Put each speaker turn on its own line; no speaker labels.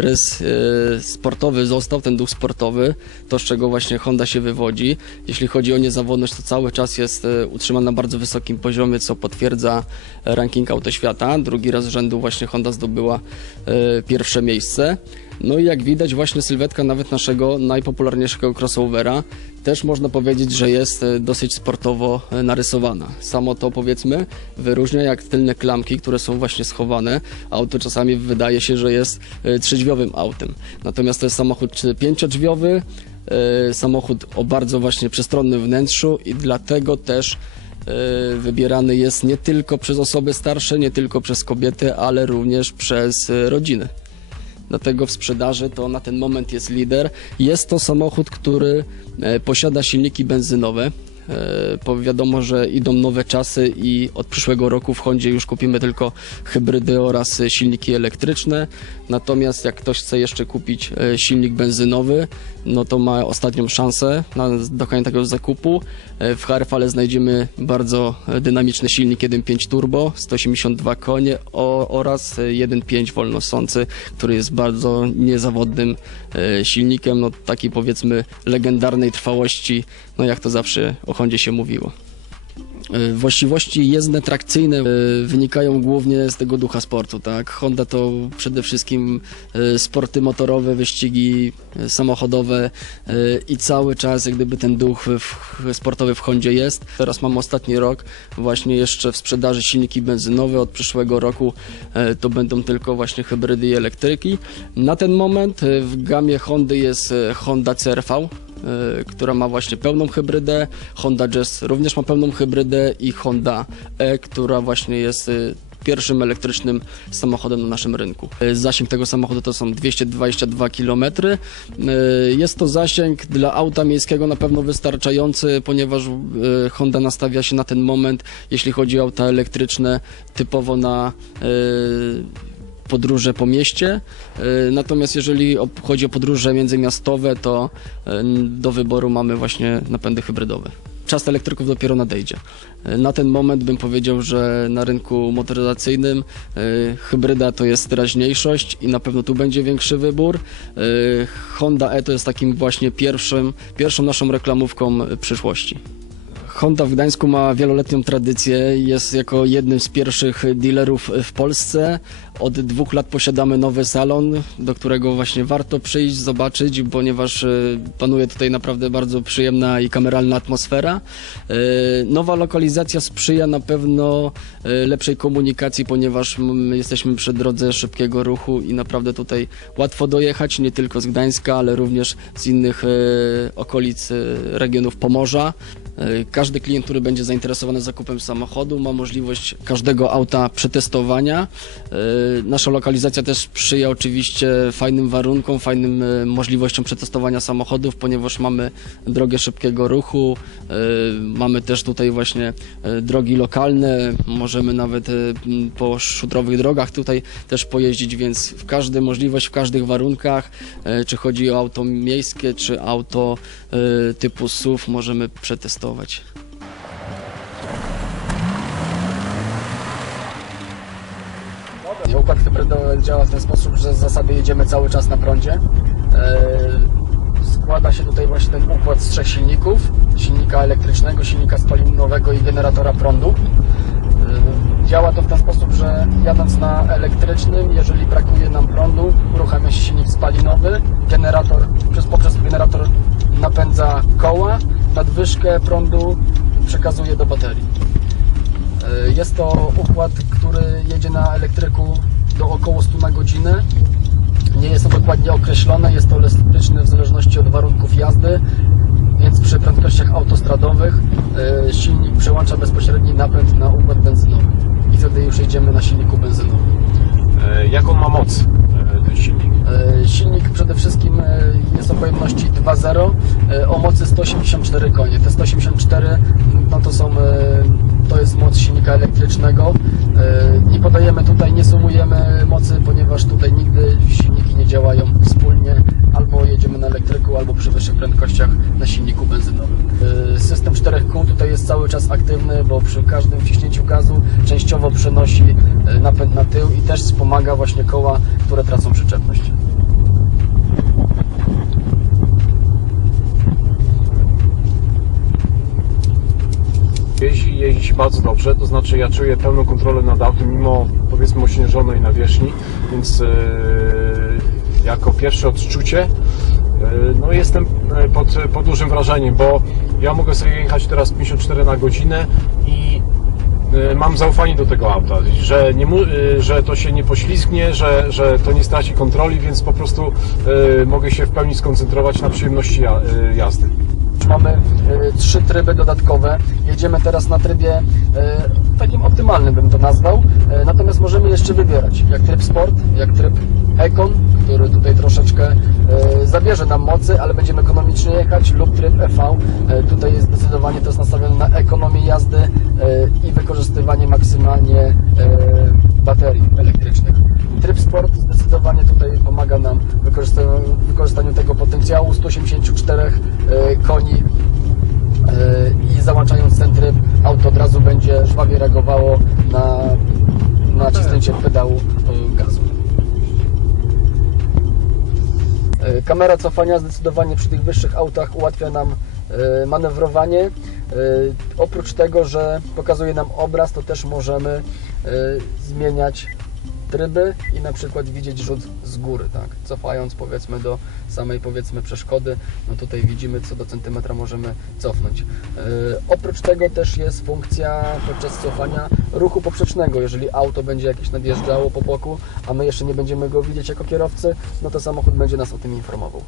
rys e, sportowy został, ten duch sportowy, to z czego właśnie Honda się wywodzi. Jeśli chodzi o niezawodność, to cały czas jest e, utrzymana na bardzo wysokim poziomie, co potwierdza ranking Auto Świata. Drugi raz z rzędu właśnie Honda zdobyła e, pierwsze miejsce. No i jak widać właśnie sylwetka nawet naszego najpopularniejszego crossovera też można powiedzieć, że jest e, dosyć sportowo e, narysowana. Samo to powiedzmy wyróżnia jak tylne klamki, które są właśnie schowane. Auto czasami wydaje się, że jest e, trzydźwiowym autem. Natomiast to jest samochód pięciodrzwiowy, samochód o bardzo właśnie przestronnym wnętrzu i dlatego też wybierany jest nie tylko przez osoby starsze, nie tylko przez kobiety, ale również przez rodziny. Dlatego w sprzedaży to na ten moment jest lider. Jest to samochód, który e, posiada silniki benzynowe. E, bo wiadomo, że idą nowe czasy i od przyszłego roku w Hondzie już kupimy tylko hybrydy oraz silniki elektryczne. Natomiast jak ktoś chce jeszcze kupić e, silnik benzynowy, no to ma ostatnią szansę na dokonanie tego zakupu. E, W Harfale znajdziemy bardzo dynamiczny silnik 1.5 turbo, 182 konie oraz e, 1.5 wolnosący, który jest bardzo niezawodnym silnikiem, no takiej powiedzmy legendarnej trwałości, no jak to zawsze o Hondzie się mówiło. E, Właściwości jezdne, trakcyjne e, wynikają głównie z tego ducha sportu, tak? Honda to przede wszystkim e, sporty motorowe, wyścigi samochodowe i cały czas jak gdyby ten duch sportowy w Hondzie jest. Teraz mamy ostatni rok właśnie jeszcze w sprzedaży silniki benzynowe. Od przyszłego roku to będą tylko właśnie hybrydy i elektryki. Na ten moment w gamie Hondy jest Honda CRV, która ma właśnie pełną hybrydę, Honda Jazz również ma pełną hybrydę i Honda E, która właśnie jest e, pierwszym elektrycznym samochodem na naszym rynku. E, Zasięg tego samochodu to są 222 km. Jest to zasięg dla auta miejskiego na pewno wystarczający, ponieważ Honda nastawia się na ten moment, jeśli chodzi o auta elektryczne, typowo na podróże po mieście. E, Natomiast jeżeli chodzi o podróże międzymiastowe, to e, do wyboru mamy właśnie napędy hybrydowe. Czas elektryków dopiero nadejdzie. E, Na ten moment bym powiedział, że na rynku motoryzacyjnym hybryda to jest teraźniejszość i na pewno tu będzie większy wybór. Honda E to jest takim właśnie pierwszym, pierwszą naszą reklamówką przyszłości. Honda w Gdańsku ma wieloletnią tradycję, jest jako jednym z pierwszych dealerów w Polsce. Od dwóch lat posiadamy nowy salon, do którego właśnie warto przyjść, zobaczyć, ponieważ e, panuje tutaj naprawdę bardzo przyjemna i kameralna atmosfera. E, Nowa lokalizacja sprzyja na pewno e, lepszej komunikacji, ponieważ my jesteśmy przy drodze szybkiego ruchu i naprawdę tutaj łatwo dojechać, nie tylko z Gdańska, ale również z innych okolic regionów Pomorza. E, Każdy klient, który będzie zainteresowany zakupem samochodu, ma możliwość każdego auta przetestowania. E, Nasza lokalizacja też sprzyja oczywiście fajnym warunkom, fajnym e, możliwościom przetestowania samochodów, ponieważ mamy drogę szybkiego ruchu, mamy też tutaj właśnie drogi lokalne, możemy nawet po szutrowych drogach tutaj też pojeździć, więc w każdy możliwość, w każdych warunkach, czy chodzi o auto miejskie, czy auto typu SUV, możemy przetestować. Układ hybrydowy działa w ten sposób, że z zasady jedziemy cały czas na prądzie. E, Składa się tutaj właśnie ten układ z trzech silników. Silnika elektrycznego, silnika spalinowego i generatora prądu. E, Działa to w ten sposób, że jadąc na elektrycznym, jeżeli brakuje nam prądu, uruchamia się silnik spalinowy. Generator, przez, poprzez generator napędza koła, nadwyżkę prądu przekazuje do baterii. E, Jest to układ, który jedzie na elektryku do około 100 na godzinę. Nie jest to dokładnie określone, jest to elastyczne w zależności od warunków jazdy, więc przy prędkościach autostradowych e, silnik przełącza bezpośredni napęd na układ benzynowy i wtedy już jedziemy na silniku benzynowym.
E, Jaką ma moc ten silnik?
Silnik przede wszystkim jest o pojemności 2.0 e, o mocy 184 konie. Te 184 no to są e, to jest moc silnika elektrycznego. E, Nie podajemy tutaj, nie sumujemy mocy, ponieważ tutaj nigdy silniki nie działają wspólnie. Albo jedziemy na elektryku, albo przy wyższych prędkościach na silniku benzynowym. E, System czterech kół tutaj jest cały czas aktywny, bo przy każdym wciśnięciu gazu częściowo przenosi e, napęd na tył i też wspomaga właśnie koła, które tracą przyczepność.
Jeździ, jeździ bardzo dobrze, to znaczy ja czuję pełną kontrolę nad autem, mimo powiedzmy ośnieżonej nawierzchni, więc e, jako pierwsze odczucie e, no jestem e, pod, pod dużym wrażeniem, bo ja mogę sobie jechać teraz 54 na godzinę i mam zaufanie do tego auta, że, nie, że to się nie poślizgnie, że, że to nie straci kontroli, więc po prostu mogę się w pełni skoncentrować na przyjemności ja- jazdy.
Mamy e, trzy tryby dodatkowe. Jedziemy teraz na trybie e, takim optymalnym bym to nazwał. E, natomiast możemy jeszcze wybierać jak tryb sport, jak tryb Econ, który tutaj troszeczkę zabierze nam mocy, ale będziemy ekonomicznie jechać lub tryb EV. Tutaj jest zdecydowanie to jest nastawione na ekonomię jazdy i wykorzystywanie maksymalnie baterii elektrycznych. Tryb sport zdecydowanie tutaj pomaga nam w wykorzystaniu, tego potencjału 184 e, koni e, i załączając ten tryb auto od razu będzie żwawie reagowało na naciśnięcie pedału e, gazu. E, Kamera cofania zdecydowanie przy tych wyższych autach ułatwia nam e, manewrowanie. Oprócz tego, że pokazuje nam obraz, to też możemy zmieniać tryby i na przykład widzieć rzut z góry, tak? Cofając powiedzmy do samej powiedzmy przeszkody, no tutaj widzimy co do centymetra możemy cofnąć. E, oprócz tego też jest funkcja podczas cofania ruchu poprzecznego. Jeżeli auto będzie jakieś nadjeżdżało po boku, a my jeszcze nie będziemy go widzieć jako kierowcy, no to samochód będzie nas o tym informował.